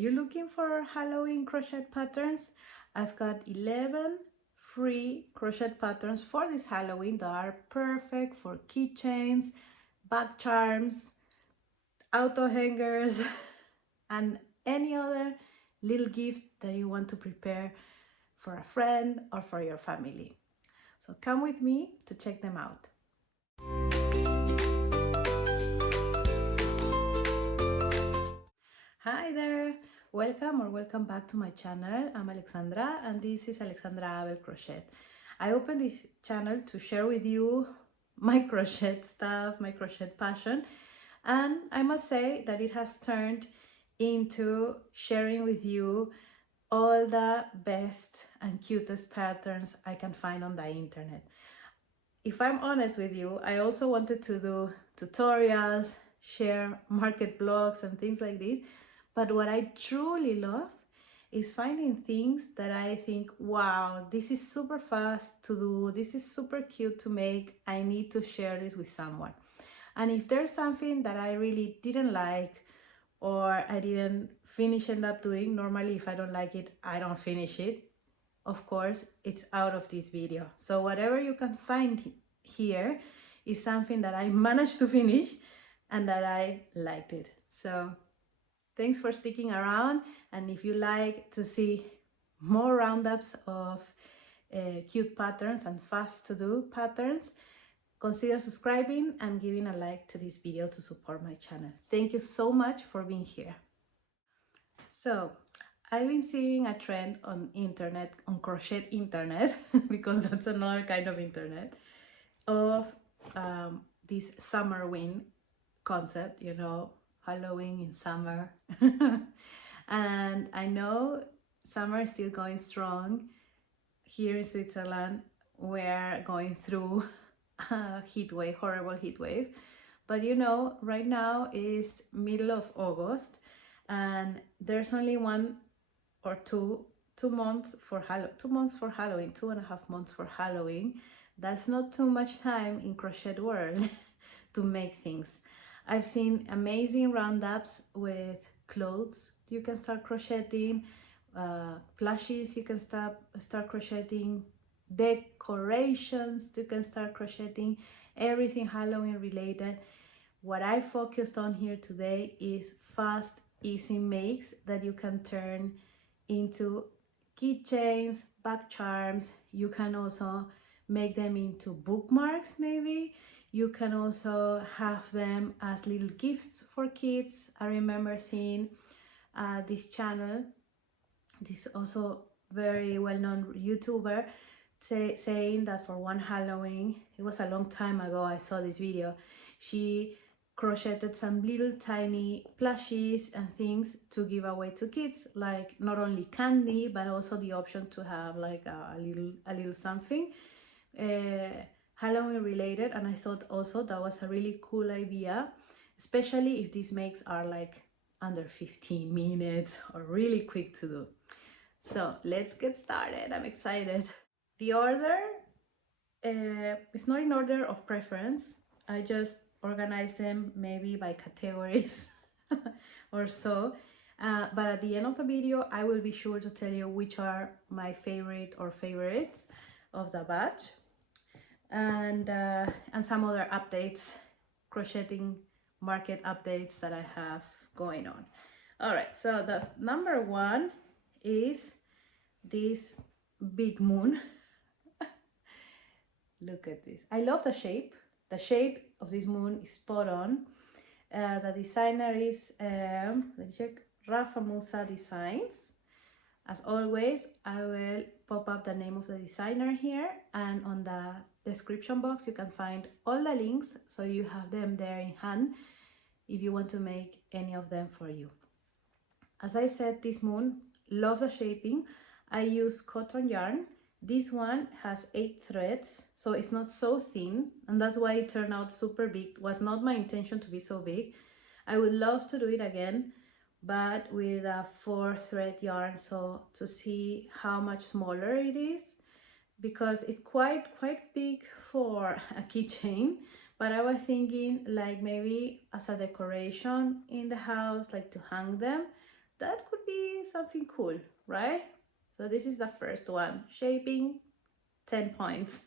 you looking for Halloween crochet patterns? I've got 11 free crochet patterns for this Halloween that are perfect for keychains, bag charms, auto hangers, and any other little gift that you want to prepare for a friend or for your family. So come with me to check them out. Hi there, welcome back to my channel. I'm Alexandra and this is Alexandra Abel Crochet. I opened this channel to share with you my crochet stuff, my crochet passion, and I must say that it has turned into sharing with you all the best and cutest patterns I can find on the internet. If I'm honest with you, I also wanted to do tutorials, share market blogs and things like this, but what I truly love is finding things that I think, wow, this is super fast to do, this is super cute to make, I need to share this with someone. And if there's something that I really didn't like or I didn't end up doing, normally if I don't like it, I don't finish it. Of course, it's out of this video. So whatever you can find here is something that I managed to finish and that I liked it. So thanks for sticking around, and if you like to see more roundups of cute patterns and fast to do patterns, consider subscribing and giving a like to this video to support my channel. Thank you so much for being here. So I've been seeing a trend on internet, on crochet internet, because that's another kind of internet, of this summer win concept, you know, Halloween in summer. And I know summer is still going strong. Here in Switzerland, we're going through a heat wave, horrible heat wave. But you know, right now is middle of August and there's only 1 or 2 months for Halloween, 2.5 months for Halloween. That's not too much time in crochet world to make things. I've seen amazing roundups with clothes you can start crocheting, plushies you can start crocheting, decorations you can start crocheting, everything Halloween related. What I focused on here today is fast, easy makes that you can turn into keychains, bag charms. You can also make them into bookmarks maybe. You can also have them as little gifts for kids. I remember seeing this channel, this also very well-known YouTuber, saying that for one Halloween, it was a long time ago I saw this video, she crocheted some little tiny plushies and things to give away to kids, like not only candy but also the option to have like a little something Halloween related. And I thought also that was a really cool idea, especially if these makes are like under 15 minutes or really quick to do. So let's get started. I'm excited. The order is not in order of preference. I just organize them maybe by categories or so. But at the end of the video, I will be sure to tell you which are my favorite or favorites of the batch, and some other updates, crocheting market updates that I have going on. All right, so the number 1 is this big moon. Look at this. I love the shape. The shape of this moon is spot on. The designer is, let me check, Rafa Musa Designs. As always, I will pop up the name of the designer here, and on the description box you can find all the links, so you have them there in hand if you want to make any of them for you. As I said, this moon, love the shaping. I use cotton yarn. This one has 8 threads, so it's not so thin, and that's why it turned out super big. It was not my intention to be so big. I would love to do it again, but with a 4-thread yarn, so to see how much smaller it is, because it's quite big for a keychain. But I was thinking like maybe as a decoration in the house, like to hang them, that could be something cool, right? So this is the first one, shaping, 10 points.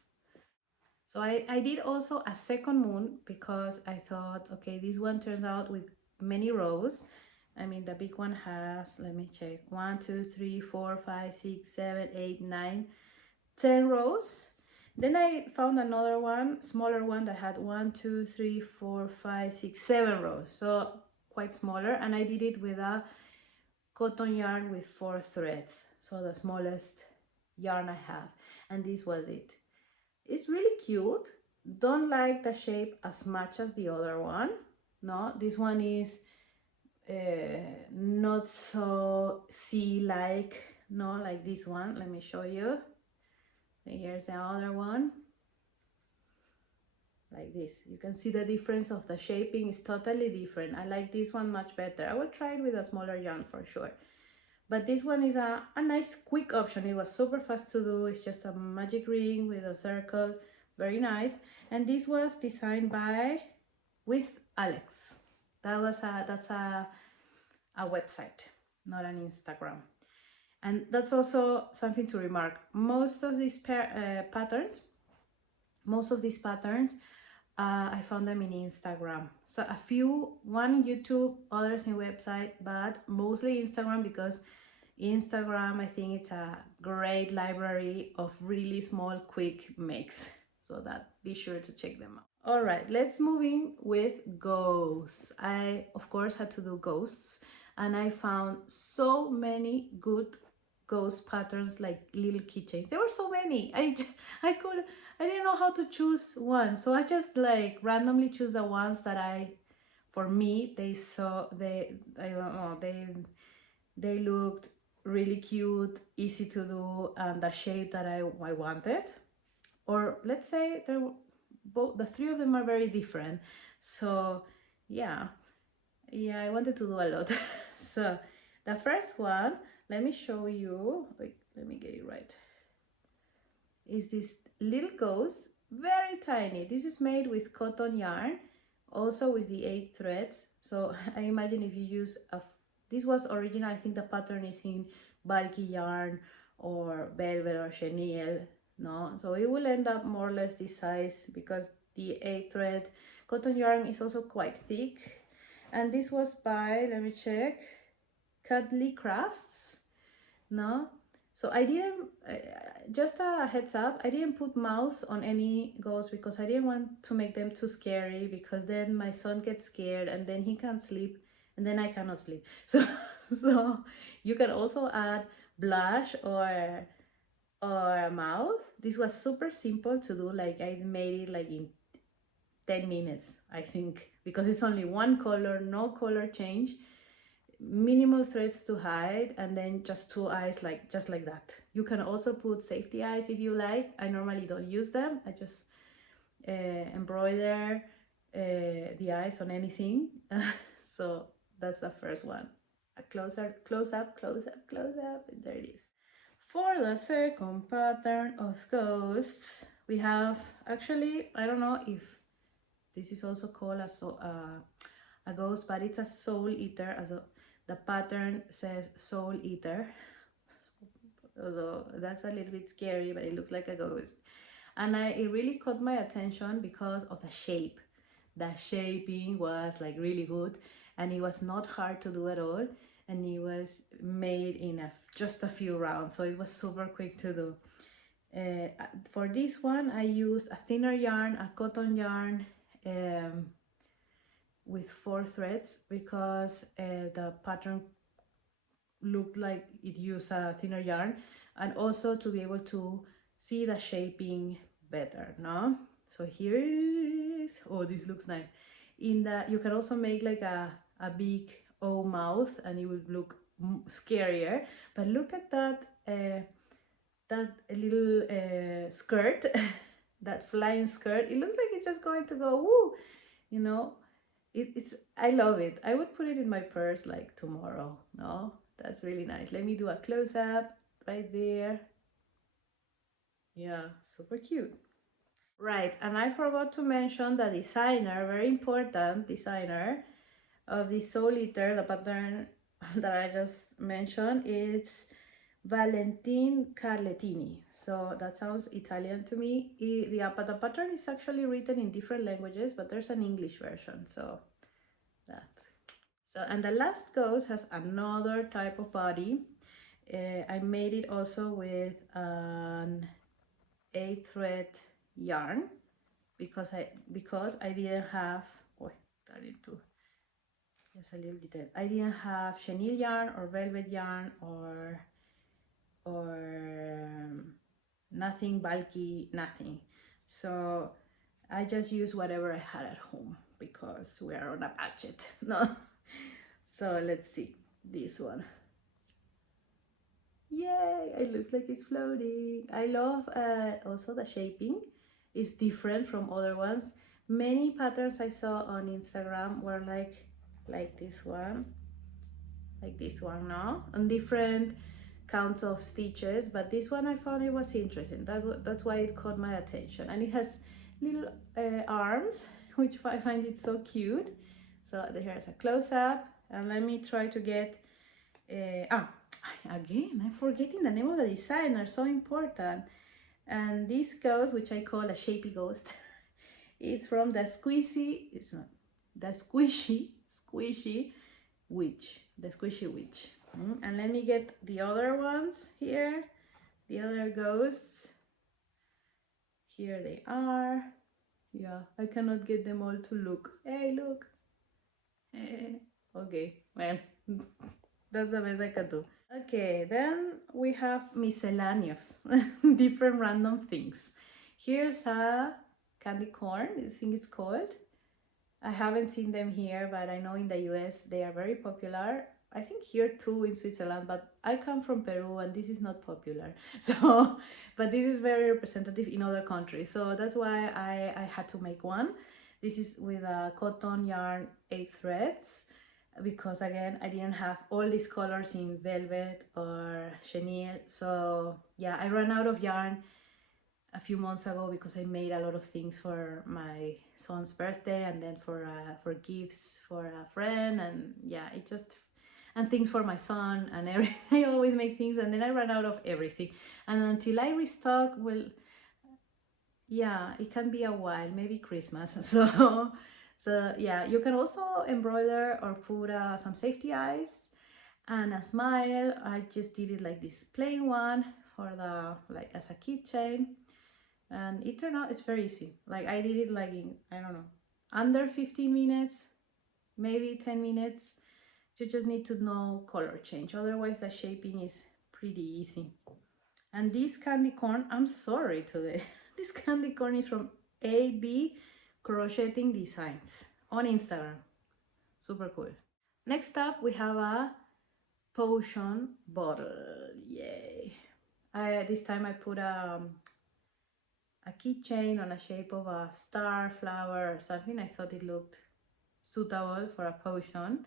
So I did also a second moon because I thought, okay, this one turns out with many rows. I mean, the big one has, let me check, 1, 2, 3, 4, 5, 6, 7, 8, 9, 10 rows. Then I found another one, smaller one that had 1, 2, 3, 4, 5, 6, 7 rows. So quite smaller. And I did it with a cotton yarn with 4 threads. So the smallest yarn I have. And this was it. It's really cute. Don't like the shape as much as the other one. No, this one is not so sea-like, no, like this one. Let me show you. Here's the other one, like this. You can see the difference of the shaping is totally different. I like this one much better. I will try it with a smaller yarn for sure. But this one is a nice quick option. It was super fast to do. It's just a magic ring with a circle. Very nice. And this was designed by with Alex. That's a website, not an Instagram. And that's also something to remark. Most of these patterns, I found them in Instagram. So a few, one in YouTube, others in website, but mostly Instagram, because Instagram, I think it's a great library of really small, quick makes. So that, be sure to check them out. All right, let's move in with ghosts. I, of course, had to do ghosts, and I found so many good ghost patterns, like little keychains. There were so many. I didn't know how to choose one, so I just like randomly choose the ones that for me, I don't know, they looked really cute, easy to do, and the shape that I wanted. Or let's say the three of them are very different. So yeah, I wanted to do a lot. So the first one, let me show you. Wait, let me get it right. Is this little ghost, very tiny. This is made with cotton yarn, also with the 8 threads. So I imagine if you use this was original, I think the pattern is in bulky yarn or velvet or chenille, no? So it will end up more or less this size, because the 8 thread cotton yarn is also quite thick. And this was by, let me check, cuddly.krafts, no? So I didn't, just a heads up, I didn't put mouths on any ghosts because I didn't want to make them too scary, because then my son gets scared and then he can't sleep and then I cannot sleep. So you can also add blush or a mouth. This was super simple to do. Like I made it like in 10 minutes, I think, because it's only one color, no color change, minimal threads to hide, and then just 2 eyes, like just like that. You can also put safety eyes if you like. I normally don't use them. I just embroider the eyes on anything. So that's the first one. A close up, close up, close up, close up, and there it is. For the second pattern of ghosts, we have, actually, I don't know if this is also called a ghost, but it's a soul eater. The pattern says soul eater, although that's a little bit scary, but it looks like a ghost. And it really caught my attention because of the shape. The shaping was like really good, and it was not hard to do at all, and it was made in just a few rounds, so it was super quick to do. For this one, I used a thinner yarn, a cotton yarn, with 4 threads, because the pattern looked like it used a thinner yarn, and also to be able to see the shaping better, no? So here it is. Oh, this looks nice. You can also make like a big O mouth, and it would look scarier. But look at that little skirt, that flying skirt. It looks like it's just going to go woo, you know. I love it. I would put it in my purse like tomorrow. No, that's really nice. Let me do a close-up right there. Yeah, super cute. Right, and I forgot to mention the designer, very important designer of the Soul Eater, the pattern that I just mentioned. It's Valentin Carlettini. So that sounds Italian to me. The pattern is actually written in different languages, but there's an English version. So that. So, and the last ghost has another type of body. I made it also with an 8-thread yarn because I didn't have, oh, starting to just a little detail. I didn't have chenille yarn or velvet yarn or nothing bulky, nothing. So I just used whatever I had at home because we are on a budget. No. So let's see this one. Yay, it looks like it's floating. I love also the shaping. It's different from other ones. Many patterns I saw on Instagram were like this one, no, on different counts of stitches, but this one I found it was interesting. That's why it caught my attention, and it has little arms, which I find it so cute. So here's a close-up, and let me try to get again, I'm forgetting the name of the designer, so important. And this ghost, which I call a shapy ghost, is from the squishy, it's not, the squishy witch, the squishy witch. And let me get the other ones here, the other ghosts. Here they are. Yeah, I cannot get them all to look. Hey, look. Okay, well, that's the best I can do. Okay, then we have miscellaneous, different random things. Here's a candy corn, I think it's called. I haven't seen them here, but I know in the US they are very popular. I think here too in Switzerland, but I come from Peru and this is not popular. So, but this is very representative in other countries. So that's why I had to make one. This is with a cotton yarn 8 threads, because again, I didn't have all these colors in velvet or chenille. So yeah, I ran out of yarn a few months ago because I made a lot of things for my son's birthday and then for gifts for a friend, and yeah, it just, and things for my son and everything. I always make things and then I run out of everything, and until I restock, well, yeah, it can be a while, maybe Christmas. So yeah, you can also embroider or put some safety eyes and a smile. I just did it like this plain one for the, like, as a keychain, and it turned out, it's very easy. Like I did it like in, I don't know, under 15 minutes, maybe 10 minutes. You just need to know color change, otherwise the shaping is pretty easy. And this candy corn, I'm sorry today, this candy corn is from Abcrochetingdesigns on Instagram. Super cool. Next up we have a potion bottle. Yay. This time I put a keychain on a shape of a star, flower, or something. I thought it looked suitable for a potion.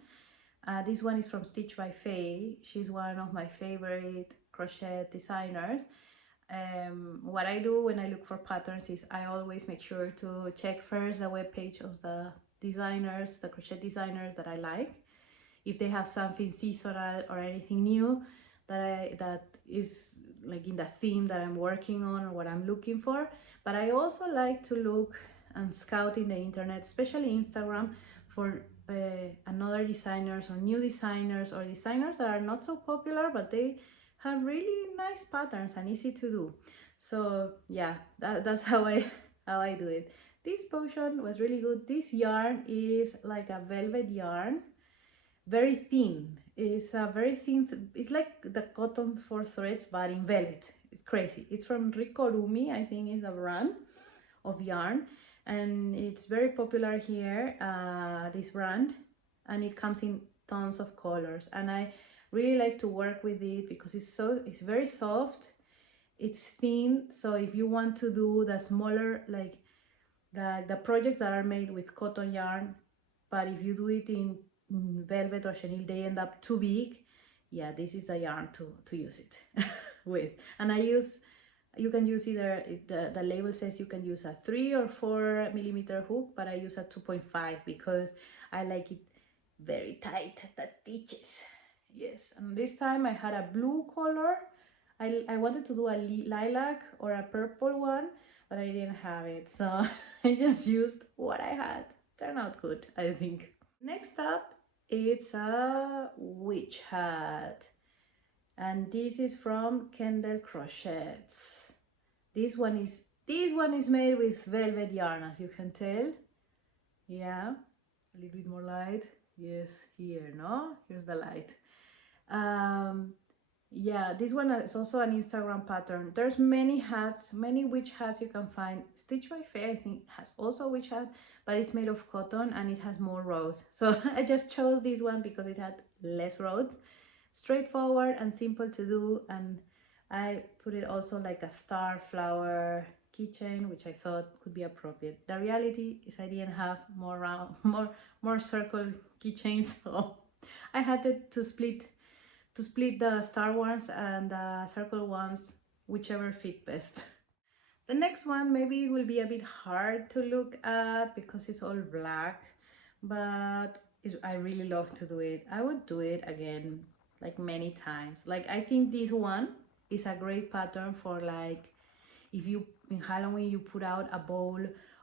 This one is from Stitch by Faye. She's one of my favorite crochet designers. What I do when I look for patterns is I always make sure to check first the webpage of the designers, the crochet designers that I like. If they have something seasonal or anything new that is like in the theme that I'm working on or what I'm looking for. But I also like to look and scout in the internet, especially Instagram, for another designers or new designers or designers that are not so popular, but they have really nice patterns and easy to do. So yeah, that's how I do it. This potion was really good. This yarn is like a velvet yarn, very thin. It's a very thin, it's like the cotton 4 threads, but in velvet. It's crazy. It's from Rikorumi, I think is a brand of yarn, and it's very popular here, this brand, and it comes in tons of colors, and I really like to work with it because it's very soft, it's thin. So if you want to do the smaller, like the projects that are made with cotton yarn, but if you do it in velvet or chenille, they end up too big. Yeah, this is the yarn to use it with. And you can use either, the label says you can use a 3 or 4 millimeter hook, but I use a 2.5 because I like it very tight, the stitches. Yes, and this time I had a blue color. I wanted to do a lilac or a purple one, but I didn't have it, so I just used what I had. Turned out good, I think. Next up, it's a witch hat, and this is from Kendall Crochets. This one is made with velvet yarn, as you can tell. Yeah, a little bit more light. Yes, here, no? Here's the light. Yeah, this one is also an Instagram pattern. There's many hats, many witch hats you can find. Stitch by Faye, I think, has also a witch hat, but it's made of cotton and it has more rows. So I just chose this one because it had less rows. Straightforward and simple to do, and I put it also like a star flower keychain, which I thought could be appropriate. The reality is I didn't have more round, more circle keychains, so I had to split the star ones and the circle ones, whichever fit best. The next one maybe it will be a bit hard to look at because it's all black, but I really love to do it. I would do it again like many times. Like I think this one is a great pattern for like if you in Halloween you put out a bowl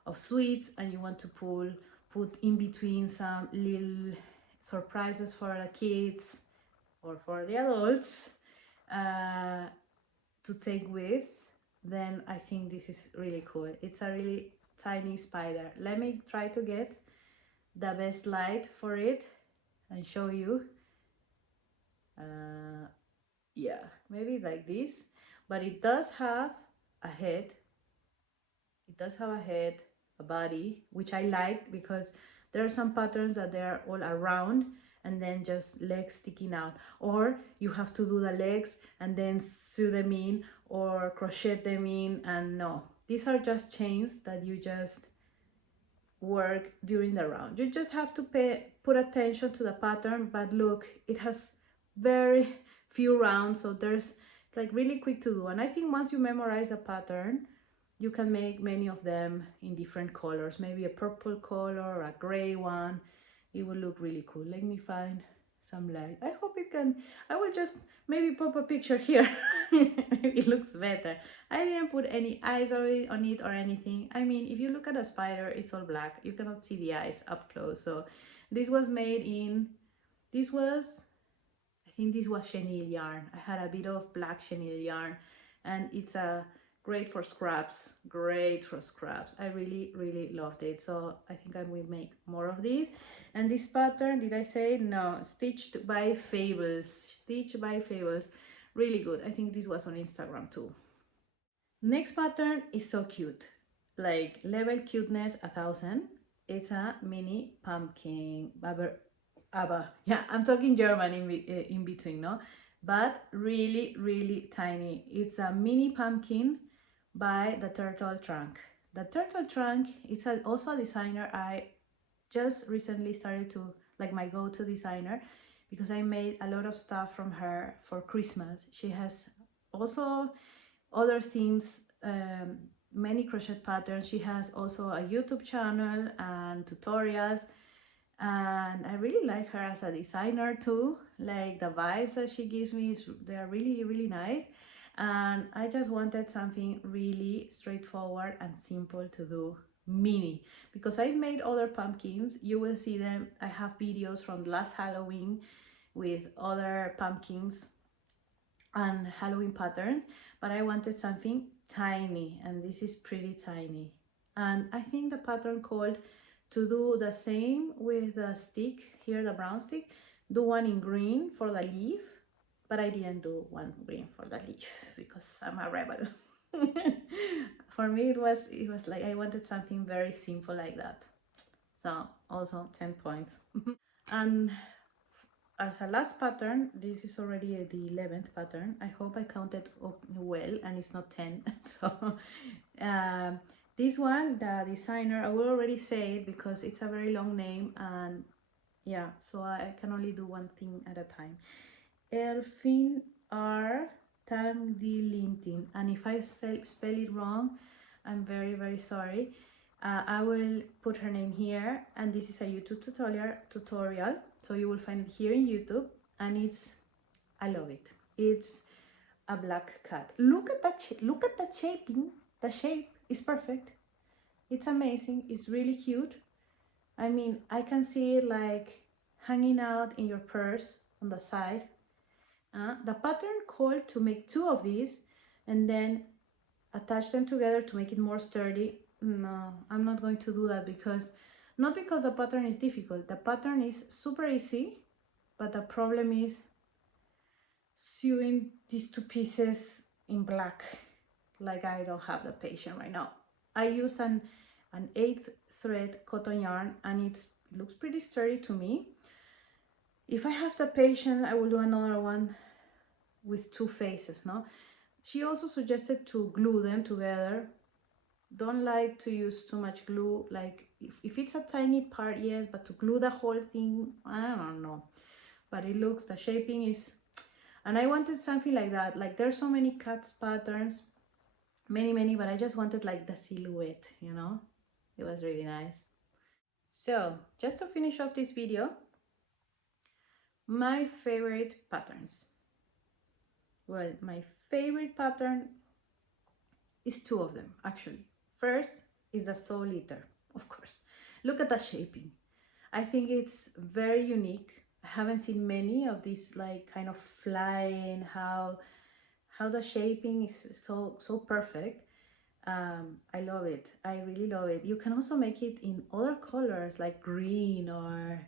of sweets and you want to put in between some little surprises for the kids or for the adults to take with, then I think this is really cool. It's a really tiny spider. Let me try to get the best light for it and show you. Yeah, maybe like this, but it does have a head. It does have a head, a body, which I like because there are some patterns that they're all around and then just legs sticking out, or you have to do the legs and then sew them in or crochet them in, and no, these are just chains that you just work during the round. You just have to put attention to the pattern, but look, it has very few rounds, so there's like really quick to do. And I think once you memorize a pattern, you can make many of them in different colors, maybe a purple color or a gray one. It will look really cool. Let me find some light. I hope it can. I will just maybe pop a picture here. Maybe it looks better. I didn't put any eyes on it or anything. I mean, if you look at a spider, it's all black. You cannot see the eyes up close. So this was made in, I think this was chenille yarn. I had a bit of black chenille yarn, and it's a great for scraps, great for scraps. I really loved it, so I think I will make more of these. And this pattern, did I say? No, Stitched by Fables. Stitched by Fables, really good. I think this was on Instagram too. Next pattern is so cute, like level cuteness 1000. It's a mini pumpkin aber yeah, I'm talking German in between, no, but really tiny. It's a mini pumpkin by the Turtle Trunk. The Turtle Trunk, it's also a designer I just recently started to, like, my go-to designer, because I made a lot of stuff from her for Christmas. She has also other themes, many crochet patterns. She has also a YouTube channel and tutorials, and I really like her as a designer too. Like the vibes that she gives me, they are really nice, and I just wanted something really straightforward and simple to do, mini, because I made other pumpkins. You will see them. I have videos from last Halloween with other pumpkins and Halloween patterns, but I wanted something tiny, and this is pretty tiny. And I think the pattern called to do the same with the stick here, the brown stick, do one in green for the leaf, but I didn't do one green for the leaf because I'm a rebel. For me it was like I wanted something very simple like that, so also 10 points. And as a last pattern, this is already the 11th pattern. I hope I counted well and it's not 10. So this one, the designer, I will already say it because it's a very long name, and yeah, so I can only do one thing at a time. Elfin R. Tangdilintin, and if I spell it wrong, I'm very sorry. I will put her name here, and this is a YouTube tutorial, so you will find it here in YouTube, and it's I love it. It's a black cat. Look at that, look at that shaping. The shape is perfect. It's amazing. It's really cute. I mean, I can see it like hanging out in your purse on the side. The pattern called to make 2 of these and then attach them together to make it more sturdy. No, I'm not going to do that, because not because the pattern is difficult. The pattern is super easy, but the problem is sewing these 2 pieces in black. Like, I don't have the patience right now. I used an 8th thread cotton yarn, and it looks pretty sturdy to me. If I have the patience, I will do another one with 2 faces, no? She also suggested to glue them together. Don't like to use too much glue. Like, if it's a tiny part, yes, but to glue the whole thing, I don't know. But it looks, the shaping is, and I wanted something like that. Like, there's so many cats patterns, many, but I just wanted like the silhouette, you know? It was really nice. So, just to finish off this video, my favorite patterns. Well, my favorite pattern is 2 of them, actually. First is the Soul Eater, of course. Look at the shaping. I think it's very unique. I haven't seen many of these, like, kind of flying, how the shaping is so perfect. I love it. I really love it. You can also make it in other colors, like green or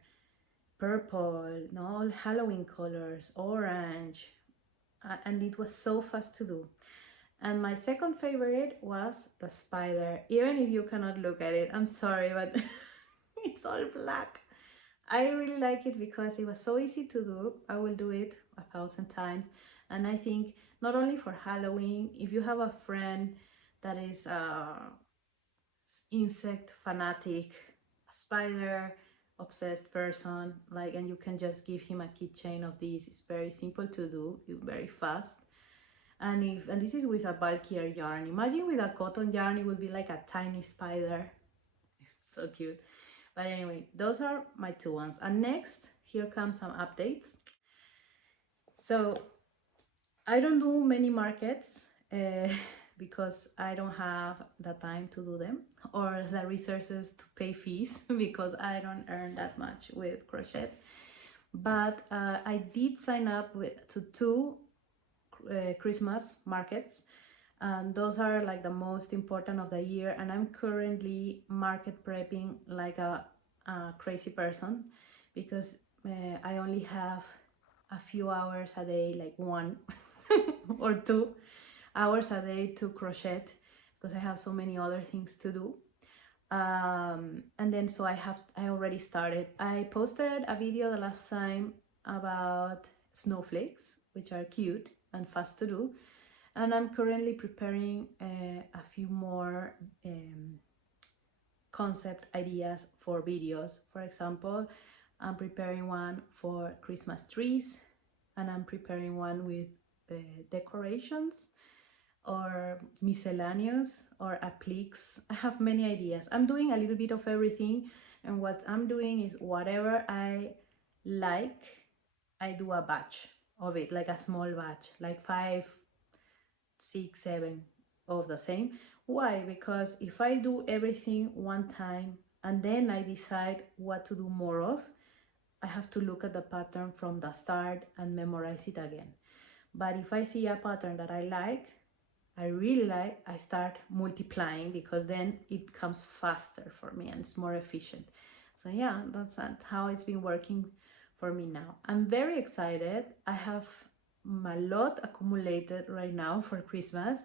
purple, no, all Halloween colors, orange, and it was so fast to do. And my second favorite was the spider. Even if you cannot look at it, I'm sorry, but it's all black. I really like it because it was so easy to do. I will do it 1,000 times. And I think not only for Halloween, if you have a friend that is insect fanatic, a spider obsessed person, like, and you can just give him a keychain of these. It's very simple to do, very fast. And this is with a bulkier yarn. Imagine with a cotton yarn, it would be like a tiny spider. It's so cute. But anyway, those are my 2 ones. And next, here comes some updates. So I don't do many markets because I don't have the time to do them, or the resources to pay fees, because I don't earn that much with crochet. But I did sign up to 2 Christmas markets, and those are like the most important of the year, and I'm currently market prepping like a crazy person, because I only have a few hours a day, like 1 or 2 hours a day to crochet, because I have so many other things to do. And then so I already started. I posted a video the last time about snowflakes, which are cute and fast to do, and I'm currently preparing a few more concept ideas for videos. For example, I'm preparing one for Christmas trees, and I'm preparing one with decorations or miscellaneous or appliques. I have many ideas. I'm doing a little bit of everything, and what I'm doing is whatever I like, I do a batch of it, like a small batch, like 5, 6, 7 of the same. Why? Because if I do everything one time and then I decide what to do more of, I have to look at the pattern from the start and memorize it again. But if I see a pattern that I really like, I start multiplying, because then it comes faster for me and it's more efficient. So yeah, that's how it's been working for me now. I'm very excited. I have a lot accumulated right now for Christmas,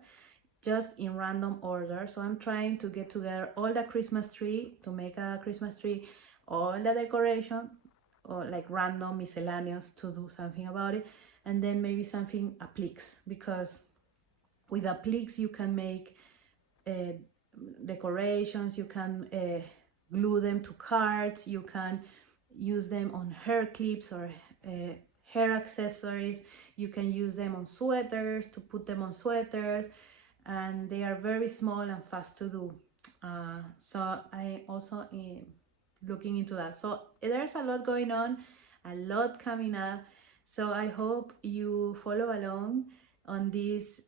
just in random order. So I'm trying to get together all the Christmas tree, to make a Christmas tree, all the decoration, or like random miscellaneous to do something about it, and then maybe something appliques, because with appliques you can make decorations, you can glue them to cards, you can use them on hair clips or hair accessories, you can use them on sweaters, to put them on sweaters, and they are very small and fast to do. So I also looking into that. So there's a lot going on, a lot coming up. So I hope you follow along on this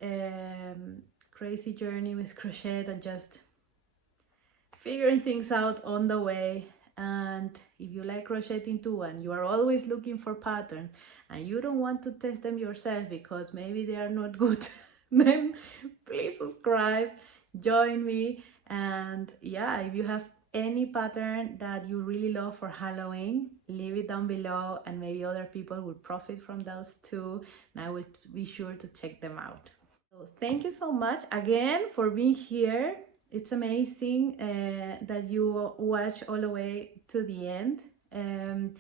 crazy journey with crochet and just figuring things out on the way. And if you like crocheting too and you are always looking for patterns and you don't want to test them yourself because maybe they are not good, then please subscribe, join me. And yeah, if you have any pattern that you really love for Halloween, leave it down below and maybe other people will profit from those too, and I will be sure to check them out. So thank you so much again for being here. It's amazing that you watch all the way to the end. And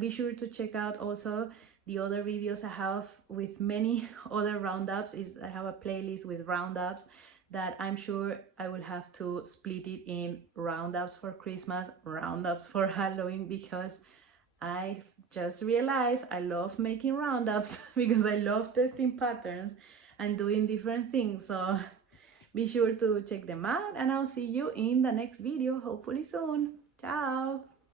be sure to check out also the other videos I have with many other roundups. I have a playlist with roundups that I'm sure I will have to split it in roundups for Christmas, roundups for Halloween, because I just realized I love making roundups because I love testing patterns and doing different things. So be sure to check them out and I'll see you in the next video, hopefully soon. Ciao!